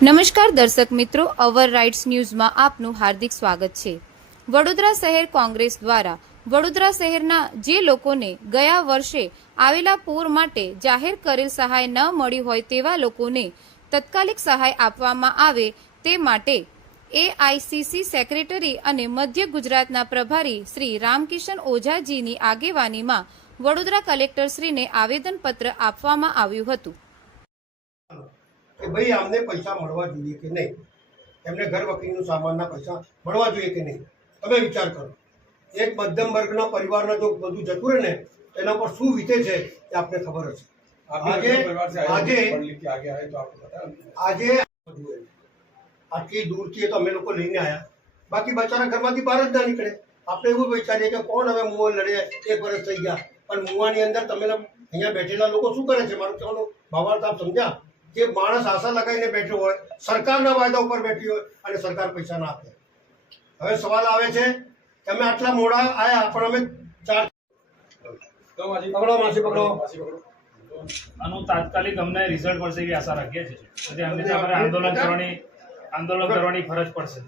નમસ્કાર દર્શક મિત્રો, અવર રાઇટ્સ ન્યૂઝમાં આપનું હાર્દિક સ્વાગત છે. વડોદરા શહેર કોંગ્રેસ દ્વારા વડોદરા શહેરના જે લોકોને ગયા વર્ષે આવેલા પૂર માટે જાહેર કરેલ સહાય ન મળી હોય તેવા લોકોને તત્કાલિક સહાય આપવામાં આવે તે માટે એઆઈસીસી સેક્રેટરી અને મધ્ય ગુજરાતના પ્રભારી શ્રી રામકિશન ઓઝાજીની આગેવાનીમાં વડોદરા કલેક્ટરશ્રીને આવેદનપત્ર આપવામાં આવ્યું હતું. કે ભાઈ આમને પૈસા મળવા જોઈએ કે નહીં? એમને ઘર વકીલનું સામાનના પૈસા મળવા જોઈએ કે નહીં? તમે વિચાર કરો. એક મધ્યમ વર્ગના પરિવારના જો બધું જતું રહે ને એના પર શું વીતે છે એ આપને ખબર હશે. આજે આજે આટલી દૂરથી તો અમે લોકો લઈને આવ્યા બાકી બચારા ઘરમાંથી બહાર જ ના નીકળે. આપણે એવું વિચારીએ કે કોણ હવે મુવા લડે એક વર્ષ થઈ ગયા. પણ મુવાની અંદર તમે અહીંયા બેઠેલા લોકો શું કરે છે? મારું કહેવાનું ભાવાર્થ આપ સમજ્યા? જે માણસ આશા લગાવીને બેઠો હોય સરકારના વાયદા ઉપર બેઠી હોય અને સરકાર પૈસા ના આપે. હવે સવાલ આવે છે કે અમે આટલા મોડા આયા પણ અમે ચાર પકડો માસી પકડો. આનું તાત્કાલિક અમને રિઝલ્ટ મળશે એવી આશા રાખીએ છીએ. આંદોલન કરવાની આંદોલન કરવાની ફરજ પડશે.